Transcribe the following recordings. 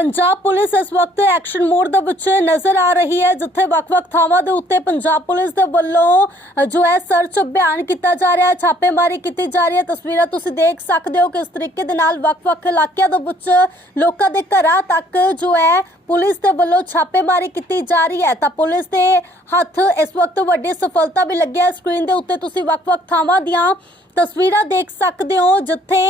Punjab police ਇਸ ਵਕਤ action mode ਦੇ ਵਿੱਚ ਨਜ਼ਰ ਆ ਰਹੀ ਹੈ, ਜਿੱਥੇ ਵੱਖ-ਵੱਖ ਥਾਵਾਂ ਦੇ ਉੱਤੇ ਪੰਜਾਬ ਪੁਲਿਸ ਦੇ ਵੱਲੋਂ ਜੋ ਹੈ ਸਰਚ ਅਭਿਆਨ ਕੀਤਾ ਜਾ ਰਿਹਾ ਹੈ, ਛਾਪੇਮਾਰੀ ਕੀਤੀ ਜਾ ਰਹੀ ਹੈ। ਤਸਵੀਰਾਂ ਤੁਸੀਂ ਦੇਖ ਸਕਦੇ ਹੋ ਕਿਸ ਤਰੀਕੇ ਦੇ ਨਾਲ ਵੱਖ-ਵੱਖ ਇਲਾਕਿਆਂ ਦੇ ਵਿੱਚ ਲੋਕਾਂ ਦੇ ਘਰਾਂ ਤੱਕ ਜੋ ਹੈ ਪੁਲਿਸ ਦੇ ਵੱਲੋਂ ਛਾਪੇਮਾਰੀ ਕੀਤੀ ਜਾ ਰਹੀ ਹੈ ਤਾਂ ਪੁਲਿਸ ਦੇ ਹੱਥ ਇਸ ਵਕਤ ਵੱਡੀ ਸਫਲਤਾ ਵੀ ਲੱਗਿਆ ਸਕਰੀਨ ਦੇ ਉੱਤੇ ਤੁਸੀਂ ਵੱਖ-ਵੱਖ ਥਾਵਾਂ ਦੀਆਂ ਤਸਵੀਰਾਂ ਦੇਖ ਸਕਦੇ ਹੋ ਜਿੱਥੇ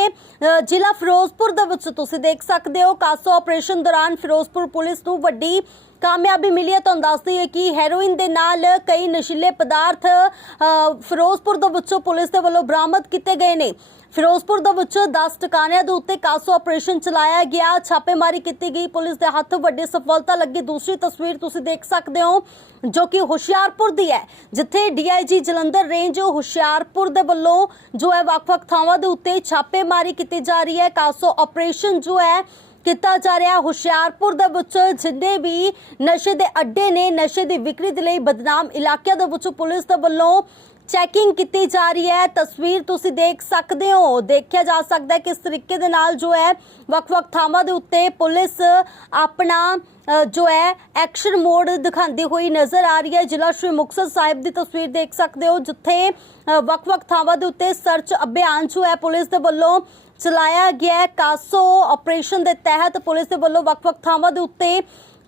ਜ਼ਿਲ੍ਹਾ ਫਿਰੋਜ਼ਪੁਰ ਦੇ ਵਿੱਚ ਤੁਸੀਂ ਦੇਖ ਸਕਦੇ ਹੋ। ਕਾਸੋ ਆਪਰੇਸ਼ਨ ਦੌਰਾਨ ਫਿਰੋਜ਼ਪੁਰ ਪੁਲਿਸ ਨੂੰ ਵੱਡੀ ਕਾਮਯਾਬੀ ਮਿਲੀ ਹੈ। ਤੁਹਾਨੂੰ ਦੱਸਦੀ ਹੈ ਕਿ ਹੈਰੋਇਨ ਦੇ ਨਾਲ ਕਈ ਨਸ਼ੀਲੇ ਪਦਾਰਥ ਅ, ਫਿਰੋਜ਼ਪੁਰ ਦੇ ਵਿੱਚੋਂ ਪੁਲਿਸ ਦੇ ਵੱਲੋਂ ਬਰਾਮਦ ਕੀਤੇ ਗਏ ਨੇ। ਫਿਰੋਜ਼ਪੁਰ ਦੇ ਵਿੱਚ 10 ਟਿਕਾਣਿਆਂ ਦੇ ਉੱਤੇ ਕਾਸੋ ਆਪਰੇਸ਼ਨ ਚਲਾਇਆ ਗਿਆ। ਛਾਪੇਮਾਰੀ ਕੀਤੀ ਗਈ। ਪੁਲਿਸ ਦੇ ਹੱਥ ਵੱਡੀ ਸਫਲਤਾ ਲੱਗੀ। ਦੂਸਰੀ ਤਸਵੀਰ ਤੁਸੀਂ ਦੇਖ ਸਕਦੇ ਹੋ, ਜੋ ਕਿ ਹੁਸ਼ਿਆਰਪੁਰ ਦੀ ਹੈ, ਜਿੱਥੇ ਡੀਆਈਜੀ ਜਲੰਧਰ ਰੇਂਜ ਹੁਸ਼ਿਆਰਪੁਰ ਦੇ ਵੱਲੋਂ ਜੋ ਹੈ ਵੱਖ-ਵੱਖ ਥਾਵਾਂ ਦੇ ਉੱਤੇ ਛਾਪੇਮਾਰੀ ਕੀਤੀ ਜਾ ਰਹੀ ਹੈ। ਕਾਸੋ ਆਪਰੇਸ਼ਨ ਜੋ ਹੈ ਕੀਤਾ ਜਾ ਰਿਹਾ। ਹੁਸ਼ਿਆਰਪੁਰ ਦੇ ਵਿੱਚ ਜਿੰਨੇ ਵੀ ਨਸ਼ੇ ਦੇ ਅੱਡੇ ਨੇ, ਨਸ਼ੇ ਦੀ ਵਿਕਰੀ ਦੇ ਲਈ ਬਦਨਾਮ ਇਲਾਕਿਆਂ ਦੇ ਵਿੱਚ ਪੁਲਿਸ ਦੇ ਵੱਲੋਂ ਚੈਕਿੰਗ ਕੀਤੀ ਜਾ ਰਹੀ ਹੈ। ਤਸਵੀਰ ਤੁਸੀਂ ਦੇਖ ਸਕਦੇ ਹੋ। ਦੇਖਿਆ ਜਾ ਸਕਦਾ ਹੈ ਕਿ ਤਰੀਕੇ ਦੇ ਨਾਲ ਜੋ ਹੈ, ਵੱਖ-ਵੱਖ ਥਾਵਾਂ ਦੇ ਉੱਤੇ ਪੁਲਿਸ ਆਪਣਾ ਜੋ ਹੈ, ਐਕਸ਼ਨ ਮੋਡ ਦਿਖਾਉਂਦੀ ਹੋਈ ਨਜ਼ਰ ਆ ਰਹੀ ਹੈ। ਜ਼ਿਲ੍ਹਾ ਸ਼੍ਰੀ ਮੁਕਤਸਰ ਸਾਹਿਬ ਦੀ ਤਸਵੀਰ ਦੇਖ ਸਕਦੇ ਹੋ, ਜਿੱਥੇ ਵੱਖ-ਵੱਖ ਥਾਵਾਂ ਦੇ ਉੱਤੇ ਸਰਚ ਅਭਿਆਨ ਜੋ ਹੈ, ਪੁਲਿਸ ਦੇ ਵੱਲੋਂ ਚਲਾਇਆ ਗਿਆ ਕਾਸੋ ਆਪਰੇਸ਼ਨ ਦੇ ਤਹਿਤ ਪੁਲਿਸ ਦੇ ਵੱਲੋਂ ਵੱਖ-ਵੱਖ ਥਾਵਾਂ ਦੇ ਉੱਤੇ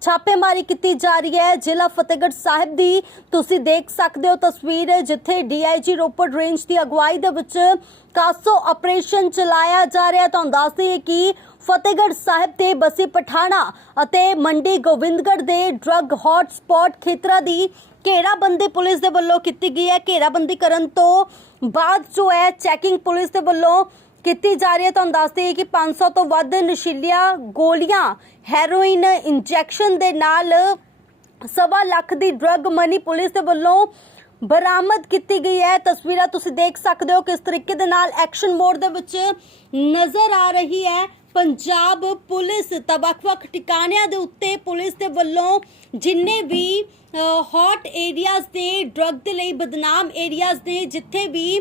ਛਾਪੇਮਾਰੀ ਕੀਤੀ ਜਾ ਰਹੀ ਹੈ। ਜ਼ਿਲ੍ਹਾ ਫਤਿਹਗੜ੍ਹ ਸਾਹਿਬ ਦੀ ਤੁਸੀਂ ਦੇਖ ਸਕਦੇ ਹੋ ਤਸਵੀਰ, ਜਿੱਥੇ ਡੀਆਈਜੀ ਰੋਪੜ ਰੇਂਜ ਦੀ ਅਗਵਾਈ ਦੇ ਵਿੱਚ ਕਾਸੋ ਆਪਰੇਸ਼ਨ ਚਲਾਇਆ ਜਾ ਰਿਹਾ ਤੁਹਾਨੂੰ ਦੱਸ ਦਈਏ ਕਿ ਫਤਿਹਗੜ੍ਹ ਸਾਹਿਬ ਤੇ ਬਸੀ ਪਠਾਣਾ ਅਤੇ ਮੰਡੀ ਗੋਬਿੰਦਗੜ੍ਹ ਦੇ ਡਰੱਗ ਹੌਟ ਸਪੌਟ ਖੇਤਰਾਂ ਦੀ ਘੇਰਾਬੰਦੀ ਪੁਲਿਸ ਦੇ ਵੱਲੋਂ ਕੀਤੀ ਗਈ ਹੈ। ਘੇਰਾਬੰਦੀ ਕਰਨ ਤੋਂ ਬਾਅਦ ਜੋ ਹੈ, ਚੈਕਿੰਗ ਪੁਲਿਸ ਦੇ ਵੱਲੋਂ ਕੀਤੀ ਜਾ ਰਹੀ ਹੈ। ਤੁਹਾਨੂੰ ਦੱਸ ਦਈਏ ਕਿ 500 ਤੋਂ ਵੱਧ ਨਸ਼ੀਲੀਆਂ ਗੋਲੀਆਂ ਹੈਰੋਇਨ ਇੰਜੈਕਸ਼ਨ ਦੇ ਨਾਲ ਸਵਾ ਲੱਖ ਦੀ ਡਰੱਗ ਮਨੀ ਪੁਲਿਸ ਦੇ ਵੱਲੋਂ ਬਰਾਮਦ ਕੀਤੀ ਗਈ ਹੈ। ਤਸਵੀਰਾਂ ਤੁਸੀਂ ਦੇਖ ਸਕਦੇ ਹੋ ਕਿਸ ਤਰੀਕੇ ਦੇ ਨਾਲ ਐਕਸ਼ਨ ਮੋਡ ਦੇ ਵਿੱਚ ਨਜ਼ਰ ਆ ਰਹੀ ਹੈ। ਪੰਜਾਬ ਪੁਲਿਸ ਤਾਂ ਵੱਖ-ਵੱਖ ਟਿਕਾਣਿਆਂ ਦੇ ਉੱਤੇ ਪੁਲਿਸ ਦੇ ਵੱਲੋਂ ਜਿੰਨੇ ਵੀ ਹੌਟ ਏਰੀਆਜ਼ ਦੇ ਡਰੱਗ ਦੇ ਲਈ ਬਦਨਾਮ ਏਰੀਆਜ਼ ਦੇ ਜਿੱਥੇ ਵੀ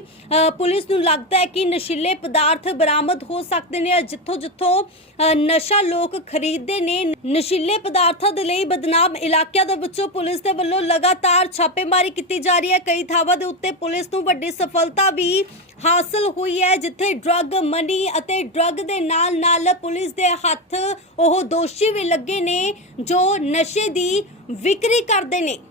ਪੁਲਿਸ ਨੂੰ ਲੱਗਦਾ ਹੈ ਕਿ ਨਸ਼ੀਲੇ ਪਦਾਰਥ ਬਰਾਮਦ ਹੋ ਸਕਦੇ ਨੇ ਜਿੱਥੋਂ ਜਿੱਥੋਂ ਨਸ਼ਾ ਲੋਕ ਖਰੀਦਦੇ ਨੇ, ਨਸ਼ੀਲੇ ਪਦਾਰਥਾਂ ਦੇ ਲਈ ਬਦਨਾਮ ਇਲਾਕਿਆਂ ਦੇ ਵਿੱਚੋਂ ਪੁਲਿਸ ਦੇ ਵੱਲੋਂ ਲਗਾਤਾਰ ਛਾਪੇਮਾਰੀ ਕੀਤੀ ਜਾ ਰਹੀ ਹੈ। ਕਈ ਥਾਵਾਂ ਦੇ ਉੱਤੇ ਪੁਲਿਸ ਨੂੰ ਵੱਡੀ ਸਫਲਤਾ ਵੀ ਹਾਸਲ ਹੋਈ ਹੈ, ਜਿੱਥੇ ਡਰੱਗ ਮਨੀ ਅਤੇ ਡਰੱਗ ਦੇ ਨਾਲ ਨਾਲ ਪੁਲਿਸ ਦੇ ਹੱਥ ਉਹ ਦੋਸ਼ੀ ਵੀ ਲੱਗੇ ਨੇ, ਜੋ ਨਸ਼ੇ ਦੀ ਵਿਕਰੀ ਕਰਦੇ ਨੇ।